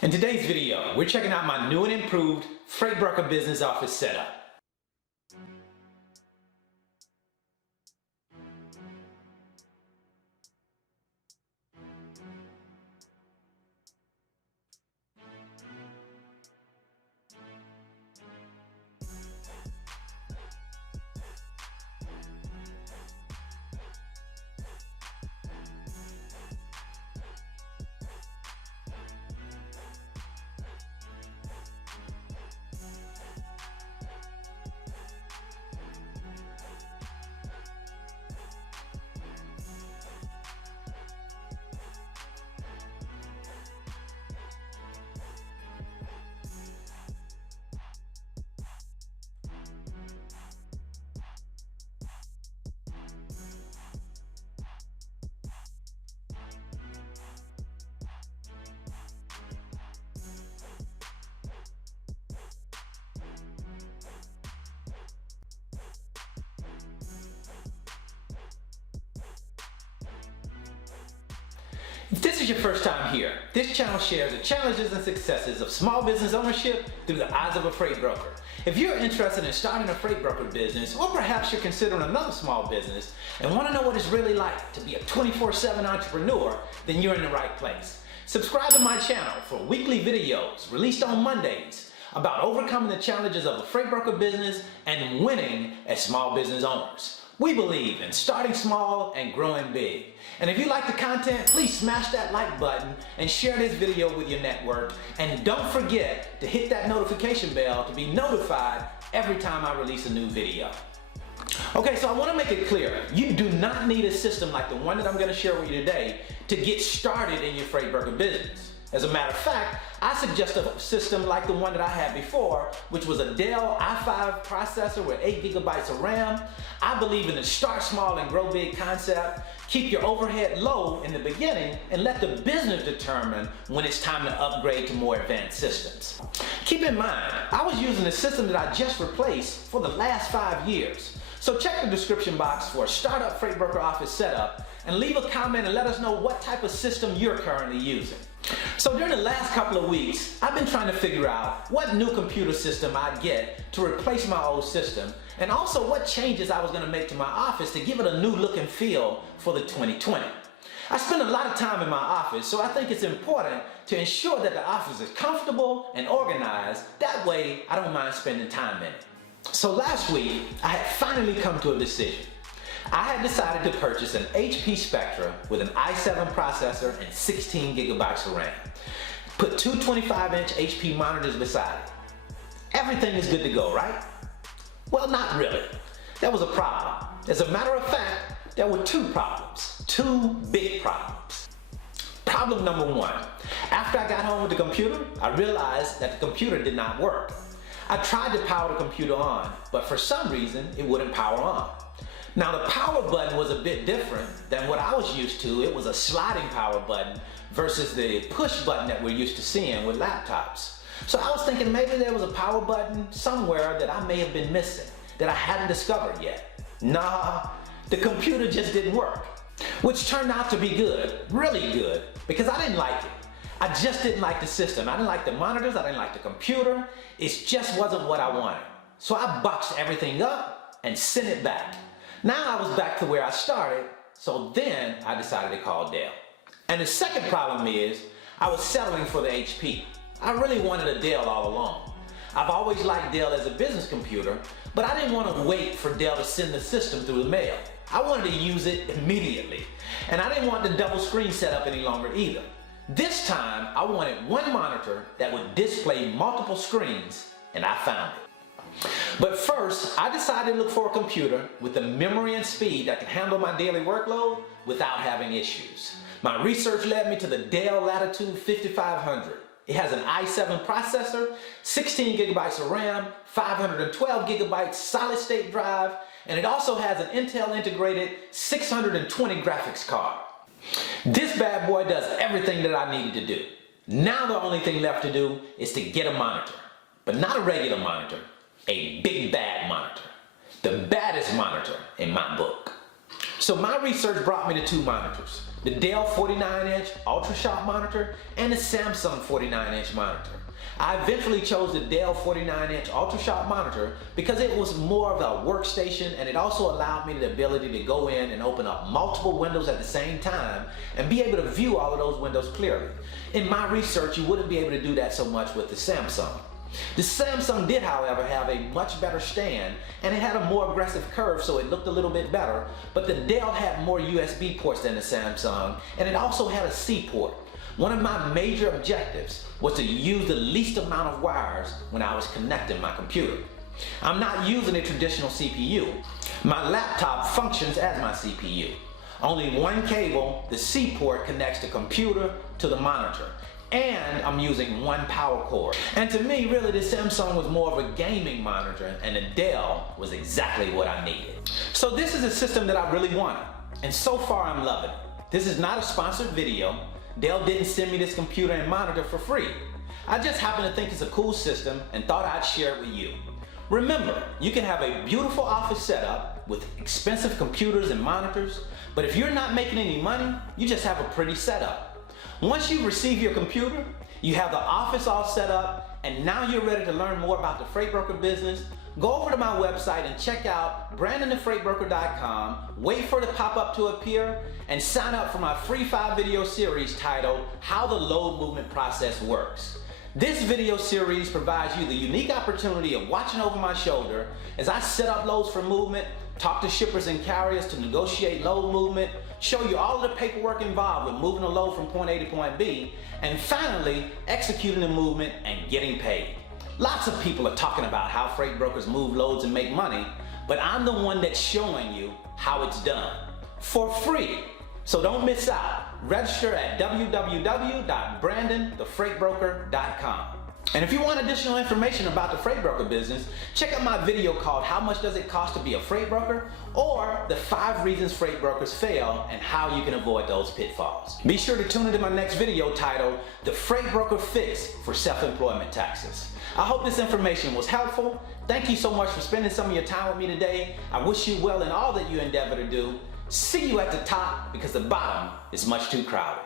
In today's video, we're checking out my new and improved freight broker business office setup. If this is your first time here, this channel shares the challenges and successes of small business ownership through the eyes of a freight broker. If you're interested in starting a freight broker business, or perhaps you're considering another small business and want to know what it's really like to be a 24/7 entrepreneur, then you're in the right place. Subscribe to my channel for weekly videos released on Mondays about overcoming the challenges of a freight broker business and winning as small business owners. We believe in starting small and growing big. And if you like the content, please smash that like button and share this video with your network. And don't forget to hit that notification bell to be notified every time I release a new video. Okay, so I want to make it clear, you do not need a system like the one that I'm going to share with you today to get started in your freight broker business. As a matter of fact, I suggest a system like the one that I had before, which was a Dell i5 processor with 8 gigabytes of RAM. I believe in the start small and grow big concept. Keep your overhead low in the beginning and let the business determine when it's time to upgrade to more advanced systems. Keep in mind, I was using the system that I just replaced for the last 5 years. So check the description box for a startup freight broker office setup and leave a comment and let us know what type of system you're currently using. So during the last couple of weeks, I've been trying to figure out what new computer system I'd get to replace my old system, and also what changes I was going to make to my office to give it a new look and feel for the 2020. I spend a lot of time in my office, so I think it's important to ensure that the office is comfortable and organized. That way, I don't mind spending time in it. So last week, I had finally come to a decision. I had decided to purchase an HP Spectra with an i7 processor and 16 gigabytes of RAM. Put two 25-inch HP monitors beside it. Everything is good to go, right? Well, not really. There was a problem. As a matter of fact, there were two problems. Two big problems. Problem number one. After I got home with the computer, I realized that the computer did not work. I tried to power the computer on, but for some reason, it wouldn't power on. Now the power button was a bit different than what I was used to. It was a sliding power button versus the push button that we're used to seeing with laptops. So I was thinking maybe there was a power button somewhere that I may have been missing, that I hadn't discovered yet. Nah, the computer just didn't work, which turned out to be good, really good, because I didn't like it. I just didn't like the system. I didn't like the monitors, I didn't like the computer. It just wasn't what I wanted. So I boxed everything up and sent it back. Now I was back to where I started, so then I decided to call Dell. And the second problem is, I was settling for the HP. I really wanted a Dell all along. I've always liked Dell as a business computer, but I didn't want to wait for Dell to send the system through the mail. I wanted to use it immediately. And I didn't want the double screen setup any longer either. This time, I wanted one monitor that would display multiple screens, and I found it. But first, I decided to look for a computer with the memory and speed that could handle my daily workload without having issues. My research led me to the Dell Latitude 5500. It has an i7 processor, 16 gigabytes of RAM, 512 gigabytes solid state drive, and it also has an Intel integrated 620 graphics card. This bad boy does everything that I needed to do. Now the only thing left to do is to get a monitor, but not a regular monitor. A big bad monitor. The baddest monitor in my book. So my research brought me to two monitors, the Dell 49-inch Ultra Sharp monitor and the Samsung 49-inch monitor. I eventually chose the Dell 49-inch Ultra Sharp monitor because it was more of a workstation, and it also allowed me the ability to go in and open up multiple windows at the same time and be able to view all of those windows clearly. In my research, you wouldn't be able to do that so much with the Samsung. The Samsung did, however, have a much better stand, and it had a more aggressive curve, so it looked a little bit better, but the Dell had more USB ports than the Samsung, and it also had a C port. One of my major objectives was to use the least amount of wires when I was connecting my computer. I'm not using a traditional CPU. My laptop functions as my CPU. Only one cable, the C port, connects the computer to the monitor. And I'm using one power cord. And to me, really, the Samsung was more of a gaming monitor, and the Dell was exactly what I needed. So this is a system that I really wanted, and so far I'm loving it. This is not a sponsored video. Dell didn't send me this computer and monitor for free. I just happen to think it's a cool system and thought I'd share it with you. Remember, you can have a beautiful office setup with expensive computers and monitors, but if you're not making any money, you just have a pretty setup. Once you receive your computer, you have the office all set up, and now you're ready to learn more about the freight broker business, go over to my website and check out brandonthefreightbroker.com, wait for the pop-up to appear, and sign up for my free 5-video series titled How the Load Movement Process Works. This video series provides you the unique opportunity of watching over my shoulder as I set up loads for movement, talk to shippers and carriers to negotiate load movement, show you all of the paperwork involved with moving a load from point A to point B, and finally, executing the movement and getting paid. Lots of people are talking about how freight brokers move loads and make money, but I'm the one that's showing you how it's done for free. So don't miss out. Register at www.brandonthefreightbroker.com. And if you want additional information about the freight broker business, check out my video called How Much Does It Cost to Be a Freight Broker? Or the 5 Reasons Freight Brokers Fail and How You Can Avoid Those Pitfalls. Be sure to tune into my next video titled The Freight Broker Fix for Self-Employment Taxes. I hope this information was helpful. Thank you so much for spending some of your time with me today. I wish you well in all that you endeavor to do. See you at the top, because the bottom is much too crowded.